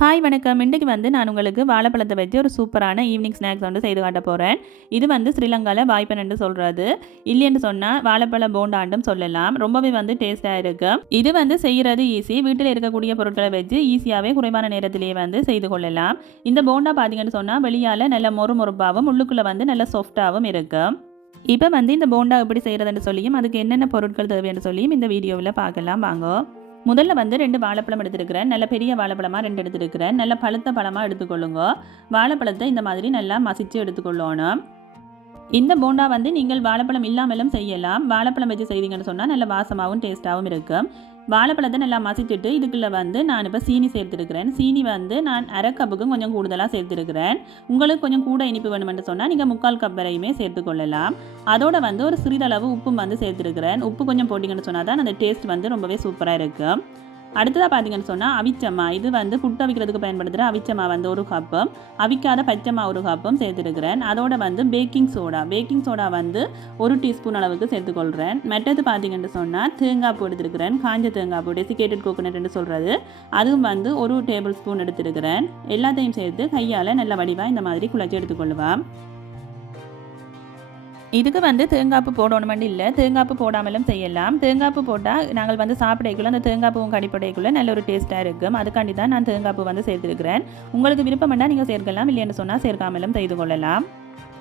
Hi வணக்கம். இன்றைக்கு நான் உங்களுக்கு வாழைப்பழத்தை வச்சு ஒரு சூப்பரான ஈவினிங் ஸ்நாக்ஸ் செய்து காட்ட போகிறேன். இது ஸ்ரீலங்காவில் வாய்ப்பன் என்று சொல்கிறது. இல்லைன்னு சொன்னால் வாழைப்பழ போண்டாண்டும் சொல்லலாம். ரொம்பவே டேஸ்ட்டாக இருக்கும். இது செய்கிறது ஈஸி. வீட்டில் இருக்கக்கூடிய பொருட்களை வச்சு ஈஸியாகவே குறைவான நேரத்திலேயே செய்து கொள்ளலாம். இந்த போண்டா பார்த்தீங்கன்னு சொன்னால் வெளியால் நல்ல மொறுமொறுப்பாகவும் உள்ளுக்குள்ளே நல்ல சாஃப்டாகவும் இருக்கும். இப்போ இந்த போண்டா எப்படி செய்கிறதுன்னு சொல்லியும் அதுக்கு என்னென்ன பொருட்கள் தேவைன்னு சொல்லியும் இந்த வீடியோவில் பார்க்கலாம் வாங்க. முதல்ல 2 வாழைப்பழம் எடுத்துருக்கிறேன். நல்ல பெரிய வாழைப்பழமாக 2 எடுத்துருக்கிறேன். நல்ல பழுத்த பழமாக எடுத்துக்கொள்ளுங்க. வாழைப்பழத்தை இந்த மாதிரி நல்லா மசிச்சு எடுத்துக்கொள்ளணும். இந்த போண்டா நீங்கள் வாழைப்பழம் இல்லாமலும் செய்யலாம். வாழைப்பழம் வச்சு செய்தீங்கன்னு சொன்னால் நல்ல வாசமாகவும் டேஸ்ட்டாகவும் இருக்கும். வாழைப்பழத்தை நல்லா மசிச்சுட்டு இதுக்குள்ளே நான் இப்போ சீனி சேர்த்துருக்கிறேன். சீனி நான் அரை கப்புக்கும் கொஞ்சம் கூடுதலாக சேர்த்துருக்கிறேன். உங்களுக்கு கொஞ்சம் கூட இனிப்பு வேணுமென்று சொன்னால் நீங்கள் 3/4 கப் வரையுமே சேர்த்துக்கொள்ளலாம். அதோட ஒரு சிறிதளவு உப்பும் சேர்த்துருக்கிறேன். உப்பு கொஞ்சம் போட்டிங்கன்னு சொன்னால் தான் அந்த டேஸ்ட் ரொம்பவே சூப்பராக இருக்கும். அடுத்ததாக பார்த்தீங்கன்னு சொன்னால் அவிச்சமா, இது புட்டு அவிக்கிறதுக்கு பயன்படுத்துகிற அவிச்சமா 1 கப்பும் அவிக்காத பச்சைமா 1 கப்பும் சேர்த்துருக்கிறேன். அதோட பேக்கிங் சோடா 1 டீஸ்பூன் அளவுக்கு சேர்த்துக்கொள்கிறேன். மெட்டது பார்த்தீங்கன்னு சொன்னால் தேங்காய் பூ எடுத்துருக்கிறேன். காஞ்ச தேங்காய் பூ டெசிகேட்டட் கோகோனட்னு சொல்கிறது. அதுவும் 1 டேபிள் ஸ்பூன் எடுத்துருக்கிறேன். எல்லாத்தையும் சேர்த்து கையால் நல்ல வடிவாக இந்த மாதிரி குழச்சி எடுத்துக்கொள்ளுவேன். இதுக்கு தேங்காய்ப்பு போடணுமெண்டு இல்லை, தேங்காய்ப்பு போடாமலும் செய்யலாம். தேங்காய்ப்பு போட்டால் நாங்கள் சாப்பிடக்குள்ள அந்த தேங்காய்ப்பும் கடிப்படைக்குள்ளே நல்ல ஒரு டேஸ்ட்டாக இருக்கும். அதுக்காண்டி தான் நான் தேங்காய்ப்பு சேர்த்துருக்கிறேன். உங்களுக்கு விருப்பம்னா நீங்கள் சேர்க்கலாம், இல்லைன்னு சொன்னால் சேர்க்காமலும் செய்து கொள்ளலாம்.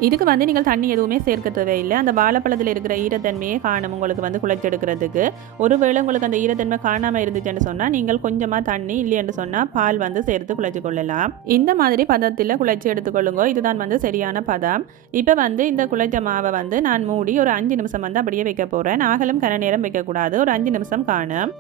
இதுக்கு நீங்கள் தண்ணி எதுவுமே சேர்க்க தேவையில்லை. அந்த வாழைப்பழத்தில் இருக்கிற ஈரத்தன்மையே காணும் உங்களுக்கு குழைச்செடுக்கிறதுக்கு. ஒருவேளை உங்களுக்கு அந்த ஈரத்தன்மை காணாமல் இருந்துச்சுன்னு சொன்னால் நீங்கள் கொஞ்சமாக தண்ணி இல்லைன்னு சொன்னால் பால் சேர்த்து குழைச்சி கொள்ளலாம். இந்த மாதிரி பதத்தில் குழைச்சி எடுத்துக்கொள்ளுங்க. இதுதான் சரியான பதம். இப்போ இந்த குழைச்ச மாவை நான் மூடி ஒரு 5 நிமிஷம் அப்படியே வைக்க போகிறேன். ஆகலும் கன நேரம் வைக்கக்கூடாது, ஒரு 5 நிமிஷம் காணும்.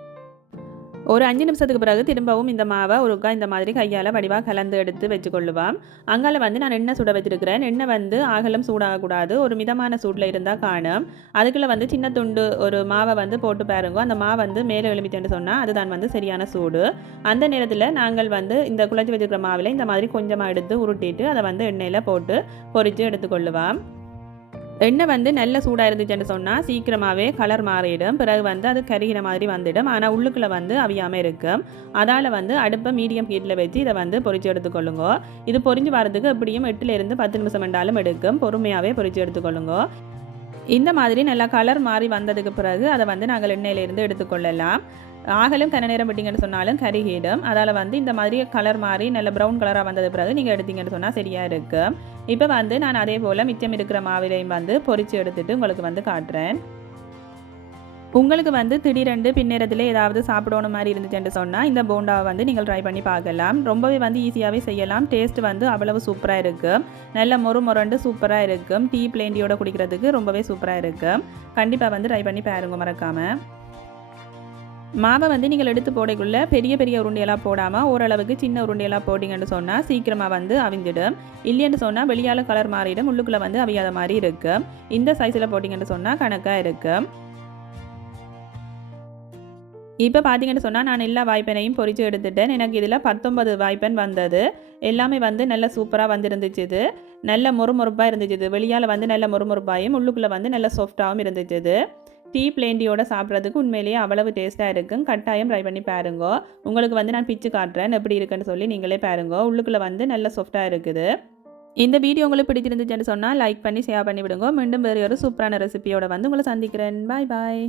ஒரு 5 நிமிஷத்துக்கு பிறகு திரும்பவும் இந்த மாவை ஒருக்கா இந்த மாதிரி கையால் வடிவாக கலந்து எடுத்து வச்சுக்கொள்ளுவான். அங்கால நான் எண்ணெய் சுட வச்சுருக்கிறேன். எண்ணெய் ஆகலும் சூடாகக்கூடாது, ஒரு மிதமான சூடில் இருந்தால் காணும். அதுக்குள்ளே சின்ன துண்டு ஒரு மாவை போட்டு பாருங்க. அந்த மாவு மேலே எழுமிட்டேன்னு சொன்னால் அதுதான் சரியான சூடு. அந்த நேரத்தில் நாங்கள் இந்த குழச்சி வச்சுருக்கிற மாவில் இந்த மாதிரி கொஞ்சமாக எடுத்து உருட்டிட்டு அதை எண்ணெயில் போட்டு பொரித்து எடுத்துக்கொள்ளுவான். எண்ணெய் நல்ல சூடாக இருந்துச்சுன்னு சொன்னால் சீக்கிரமாகவே கலர் மாறிடும். பிறகு அது கருகிற மாதிரி வந்துடும். ஆனால் உள்ளுக்குள்ளே அவியாமல் இருக்கும். அதால் அடுப்பை மீடியம் ஹீட்டில் வச்சு இதை பொரித்து எடுத்துக்கொள்ளுங்க. இது பொரிஞ்சு வரதுக்கு எப்படியும் 8 to 10 நிமிஷம் என்றாலும் எடுக்கும். பொறுமையாகவே பொரித்து எடுத்துக்கொள்ளுங்க. இந்த மாதிரி நல்லா கலர் மாறி வந்ததுக்கு பிறகு அதை நாங்கள் எண்ணெயிலிருந்து எடுத்துக்கொள்ளலாம். ஆகலும் கன நேரம் விட்டிங்கன்னு சொன்னாலும் கருகிடும். அதால் இந்த மாதிரி கலர் மாறி நல்ல ப்ரௌன் கலராக வந்தது பிறகு நீங்கள் எடுத்தீங்கன்னு சொன்னால் சரியாக இருக்கும். இப்போ நான் அதே போல் மிச்சம் இருக்கிற மாவிலையும் பொரித்து எடுத்துகிட்டு உங்களுக்கு காட்டுறேன். உங்களுக்கு திடீரென்று பின்னேரத்தில் ஏதாவது சாப்பிடணும் மாதிரி இருந்துச்சுன்னு சொன்னால் இந்த போண்டாவை நீங்கள் ட்ரை பண்ணி பார்க்கலாம். ரொம்பவே ஈஸியாகவே செய்யலாம். டேஸ்ட் அவ்வளவு சூப்பராக இருக்கும். நல்ல மொரண்டு சூப்பராக இருக்கும். டீ பிளேண்டியோட குடிக்கிறதுக்கு ரொம்பவே சூப்பராக இருக்கும். கண்டிப்பாக ட்ரை பண்ணி பாருங்க மறக்காமல். மாவை நீங்கள் எடுத்து போடக்குள்ள பெரிய பெரிய உருண்டையெல்லாம் போடாமல் ஓரளவுக்கு சின்ன உருண்டையெல்லாம் போட்டிங்கன்னு சொன்னால் சீக்கிரமாக அவிஞ்சிடும். இல்லைன்னு சொன்னால் வெளியால் கலர் மாறிடும், உள்ளுக்குள்ளே அவியாத மாதிரி இருக்கும். இந்த சைஸில் போட்டிங்கன்னு சொன்னால் கணக்காக இருக்கும். இப்போ பார்த்தீங்கன்னு சொன்னால் நான் எல்லா வாய்ப்பெனையும் பொரித்து எடுத்துட்டேன். எனக்கு இதில் 19 வாய்ப்பென் வந்தது. எல்லாமே நல்ல சூப்பராக வந்துருந்துச்சு. இது நல்ல மொறுமொறுப்பாக இருந்துச்சு. வெளியால் நல்ல மொறுமொறுப்பாயும் உள்ளுக்குள்ளே நல்ல சாஃப்டாகவும் இருந்துச்சு. டீ பிளேண்டியோட சாப்பிட்றதுக்கு உண்மையிலேயே அவ்வளவு டேஸ்ட்டாக இருக்கும். கட்டாயம் ட்ரை பண்ணி பாருங்க. உங்களுக்கு நான் பிச்சு காட்டுறேன் எப்படி இருக்குன்னு சொல்லி நீங்களே பாருங்க. உள்ளுக்குள்ளே நல்ல சாஃப்டாக இருக்குது. இந்த வீடியோ உங்களுக்கு பிடிச்சிருந்துச்சுன்னு சொன்னால் லைக் பண்ணி ஷேர் பண்ணி விடுங்க. மீண்டும் வேறு ஒரு சூப்பரான ரெசிபியோட உங்களை சந்திக்கிறேன். பாய் பாய்.